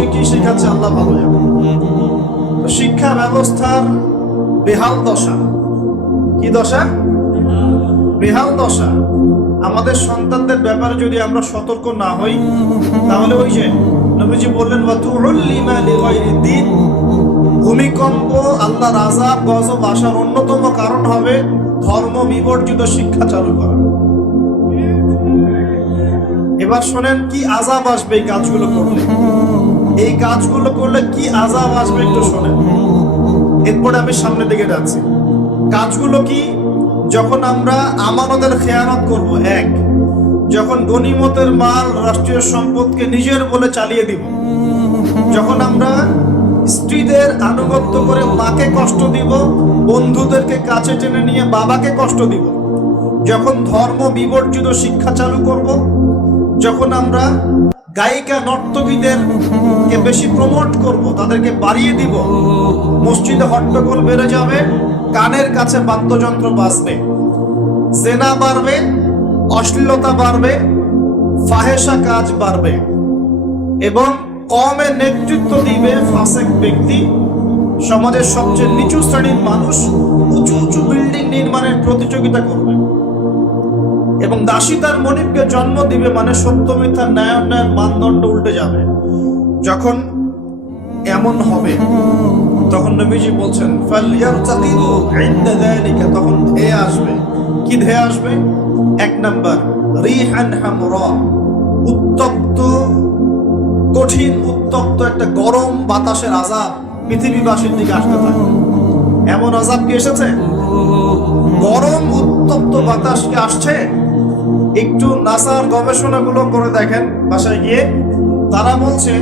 মানুষকে কি শেখাচ্ছে আল্লাহ ভালো জানে। তো শিক্ষা ব্যবস্থার বেহাল দশা, কি দশা? বেহাল দশা। আমাদের সন্তানদের ব্যাপারে যদি আমরা সতর্ক না হই, তাহলে ওই যে নবীজি বললেন ওয়াতুল্লিমা লিগাইরিদ্দিন, ভূমিকম্প, আল্লাহর আযাব গজব আসার অন্যতম কারণ হবে ধর্ম বিবর্জিত শিক্ষা চালু করা। এবার শোনেন কি আযাব আসবে এই কাজগুলো করলে। এই কাজগুলো করলে কি আযাব আসবে একটু শোনেন, এরপরে আমি সামনের দিকে যাচ্ছি। কাজগুলো কি? যখন আমরা আমানতের খেয়ানত করব, এক, যখন গনিমতের মাল রাষ্ট্রীয় সম্পদকে নিজের বলে চালিয়ে দিব, যখন আমরা স্ত্রীদের আনুগত্য করে মাকে কষ্ট দিব, বন্ধুদেরকে কাছে টেনে নিয়ে বাবাকে কষ্ট দিব, যখন ধর্ম বিবর্জিত শিক্ষা চালু করব, যখন আমরা গায়িকা নর্তকীদেরকে বেশি প্রমোট করব, তাদেরকে বাড়িয়ে দিব, মসজিদে হট্টগোল বেড়ে যাবে, কানের কাছে বাদ্যযন্ত্র বাজবে, জেনা বাড়বে, অশ্লীলতা বাড়বে, ফাহেসা কাজ বাড়বে, এবং কওমের নেতৃত্ব দিবে ফাসেক ব্যক্তি, সমাজের সবচেয়ে নিচু শ্রেণীর মানুষ উঁচু উঁচু বিল্ডিং নির্মাণের প্রতিযোগিতা করবে, এবং দাসিতার মনিবকে জন্ম দিবে, মানে সত্য মিথ্যা ন্যায় অন্যায়ের মানদণ্ড উল্টে যাবে। যখন এমন হবে তখন নবীজি বলছেন ফালইয়ারতাকিবু ইনদা যালিকা, তখন ধেয়ে আসবে। কি ধেয়ে আসবে? এক নাম্বার, রিহান হামরা, উত্তপ্ত, কঠিন উত্তপ্ত একটা গরম বাতাসের আযাব পৃথিবীবাসীর দিকে আসতে থাকবে। এমন আযাব কি এসেছে? গরম উত্তপ্ত বাতাস কি আসছে? একটু নাসার গবেষণাগুলো করে দেখেন বাসায় গিয়ে, তারা বলছে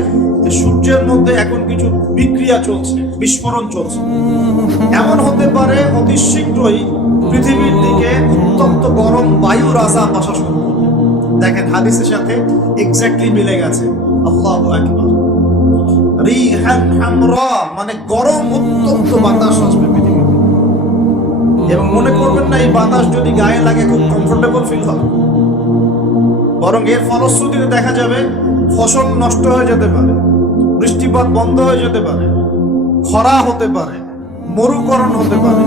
যে সূর্যের মধ্যে এখন কিছু বিক্রিয়া চলছে, বিস্ফোরণ চলছে। এমন হতে পারে অতি শীঘ্রই পৃথিবীর দিকে উত্তপ্ত গরম বায়ুর আযাব আসা শুরু করবে। দেখেন হাদিসের সাথে এক্স্যাক্টলি মিলে গেছে। আল্লাহু আকবার। রিহান হামরা মানে গরম উত্তপ্ত বাতাস আসবে পৃথিবীতে, এবং মনে করবেন না এই বাতাস যদি গায়ে লাগে খুব কমফোর্টেবল ফিল হবে, বরং এর ফলশ্রুতিতে দেখা যাবে ফসল নষ্ট হয়ে যেতে পারে, বৃষ্টিপাত বন্ধ হয়ে যেতে পারে, খরা হতে পারে, মরুকরণ হতে পারে,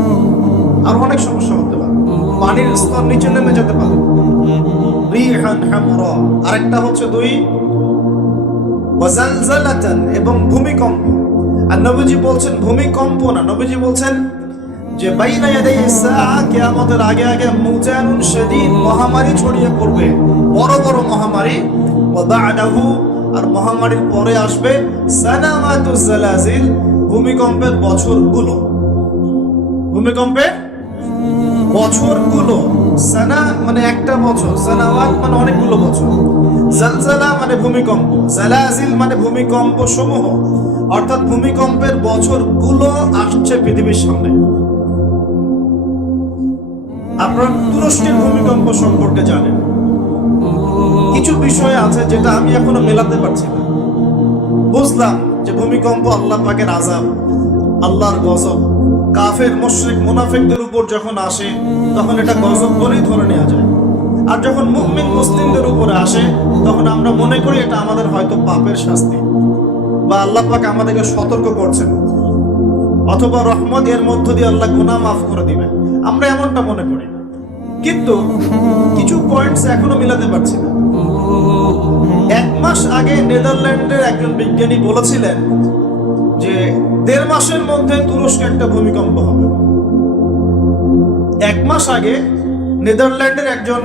আর অনেক সমস্যা হতে পারে, পানির স্তর নিচে নেমে যেতে পারে। রিহান হামরা। আরেকটা হচ্ছে দুই, ওয়াজালজালাতান, এবং ভূমিকম্প। আর নবীজি বলছেন ভূমিকম্প না, নবীজি বলছেন যে বাইনা ইয়াদাইস সাআ, কিয়ামতের আগে আগে মুজানুন শাদীদ, মহামারী ছড়িয়ে পড়বে, বড় বড় মহামারী। ওয়া বা'দাহু, আর মহামারীর পরে আসবে সানাওয়াতুজ জালাজিল, ভূমিকম্পের বছরগুলো। ভূমিকম্পের বছরগুলো। সানা মানে একটা বছর, সানাওয়াত মানে অনেকগুলো বছর, জালজালা মানে ভূমিকম্প, জালাজিল মানে ভূমিকম্প সমূহ, অর্থাৎ ভূমিকম্পের বছরগুলো আসছে পৃথিবীর সামনে। আপনারা তুরস্কের ভূমিকম্প সম্পর্কে জানেন। কিছু বিষয় আছে যেটা আমি এখনো মেলাতে পারছি না। বুঝলাম যে ভূমিকম্প আল্লাহ পাকের আযাব, আল্লাহর গজব। কাফের মুশরিক মুনাফিকদের উপর যখন আসে তখন এটা গজব বলেই ধরে নেওয়া যায়, আর যখন মুমিন মুসলিমদের উপরে আসে তখন আমরা মনে করি এটা আমাদের হয়তো পাপের শাস্তি, বা আল্লাহ পাক আমাদেরকে সতর্ক করছেন, অথবা রহমত, এর মধ্য দিয়ে আল্লাহ গুনাহ মাফ করে দিবেন, আমরা এমনটা মনে করি। কিন্তু কিছু পয়েন্টস এখনো মিলাতে পারছি না। 1 মাস আগে নেদারল্যান্ডের একজন বিজ্ঞানী বলেছিলেন যে 1.5 মাসের মধ্যে তুরস্কে একটা ভূমিকম্প হবে। 1 মাস আগে নেদারল্যান্ডের একজন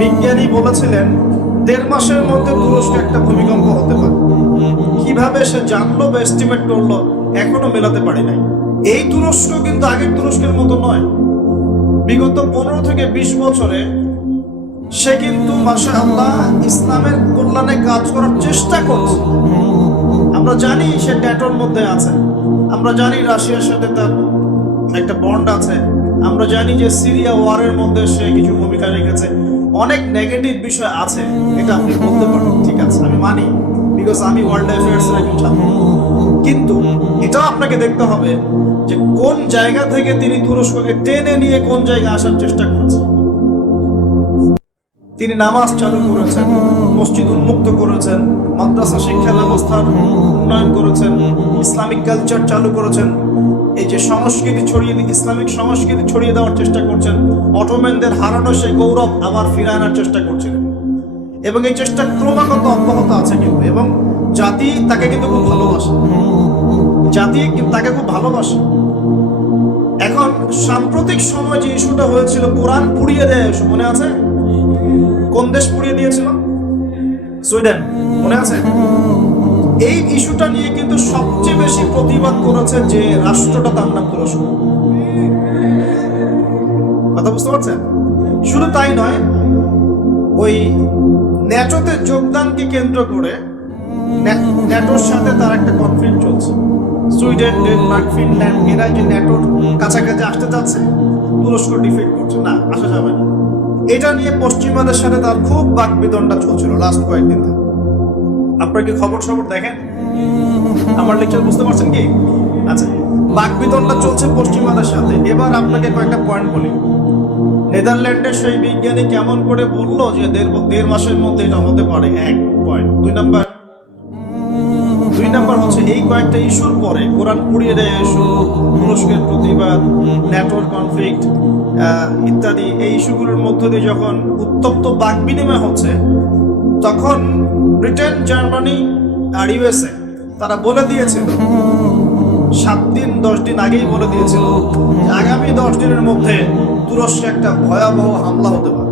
বিজ্ঞানী বলেছিলেন 1.5 মাসের মধ্যে তুরস্কে একটা ভূমিকম্প হতে পারে। কিভাবে সে জানলো বা এস্টিমেট করলো এখনো মেলাতে পারি নাই। এই তুরস্ক কিন্তু আগের তুরস্কের মতো নয়। বিগত 15 থেকে 20 বছরে সে কিন্তু মাশাআল্লাহ ইসলামের কল্যাণে কাজ করার চেষ্টা করছে। আমরা জানি সে ন্যাটোর মধ্যে আছে, আমরা জানি রাশিয়ার সাথে তার একটা বন্ড আছে, আমরা জানি যে সিরিয়া ওয়ারের মধ্যে সে কিছু ভূমিকা রেখেছে। অনেক নেগেটিভ বিষয় আছে, এটা আপনি বলতে পারেন, ঠিক আছে, আমি মানি, বিকজ আমি ওয়ার্ল্ড অ্যাফেয়ার্স এর একজন ছাত্র। কিন্তু এটাও আপনাকে দেখতে হবে যে কোন জায়গা থেকে তিনি তুরস্ককে টেনে নিয়ে কোন জায়গায় আসার চেষ্টা করছে। তিনি নামাজ চালু করেছেন, মসজিদ উন্মুক্ত করেছেন, মাদ্রাসা শিক্ষা ব্যবস্থার উন্নয়ন করেছেন, ইসলামিক কালচার চালু করেছেন, এই যে সংস্কৃতি ছড়িয়ে ইসলামিক সংস্কৃতি ছড়িয়ে দেওয়ার চেষ্টা করছেন, অটোম্যানদের হারানো সেই গৌরব আবার ফিরিয়ে আনার চেষ্টা করছিলেন। এবং এই চেষ্টা ক্রমাগত অব্যাহত আছে কিন্তু, এবং জাতি তাকে কিন্তু খুব ভালোবাসে, জাতি তাকে খুব ভালোবাসে। এখন সাম্প্রতিক সময় যে ইস্যুটা হয়েছিল, কোরআন পুড়িয়ে দেয় ইস্যু, মনে আছে? কোন দেশ পুড়িয়ে দিয়েছিল? সুইডেন, মনে আছে? এই ইস্যুটা নিয়ে কিন্তু সবচেয়ে বেশি প্রতিবাদ করেছে যে রাষ্ট্রটা, তার নাম তুরস্ক। কথা বুঝতে পারছেন? শুধু তাই নয়, ওই ন্যাটোতে যোগদানকে কেন্দ্র করে ন্যাটোর সাথে তার একটা কনফ্লিক্ট চলছে। সুইডেন, ডেনমার্ক, ফিনল্যান্ড এরা যে ন্যাটোর কাছাকাছি আসতে চাচ্ছে, তুরস্ক ডিফেক্ট করছে, না আসা যাবে না। এটা নিয়ে পশ্চিমাদের সাথে তার খুব বাকবিতণ্ডা চলছিল লাস্ট কয়েকদিন ধরে। আপনারা কি খবর দেখেন? আমার লেকচার বুঝতে পারছেন কি? আচ্ছা, বাকবিতণ্ডা চলছে পশ্চিমাদের সাথে। এবার আপনাকে কয়েকটা পয়েন্ট বলি। নেদারল্যান্ডের সেই বিজ্ঞানী কেমন করে বললো যে দেড় মাসের মধ্যে এটা হতে পারে, এক পয়েন্ট। দুই নাম্বার হচ্ছে এই কয়েকটা ইস্যুর পরে কোরআন পুড়িয়ে দেয় ইস্যু, তুরস্কের প্রতিবাদ, ন্যাটোর কনফ্লিক্ট ইত্যাদি, এই ইস্যুগুলোর মধ্য দিয়ে যখন উত্তপ্ত বাক বিনিময় হচ্ছে, তখন ব্রিটেন, জার্মানি আর ইউএসএ তারা বলে দিয়েছিল 7-10 দিন আগেই বলে দিয়েছিল আগামী 10 দিনের মধ্যে তুরস্কে একটা ভয়াবহ হামলা হতে পারে।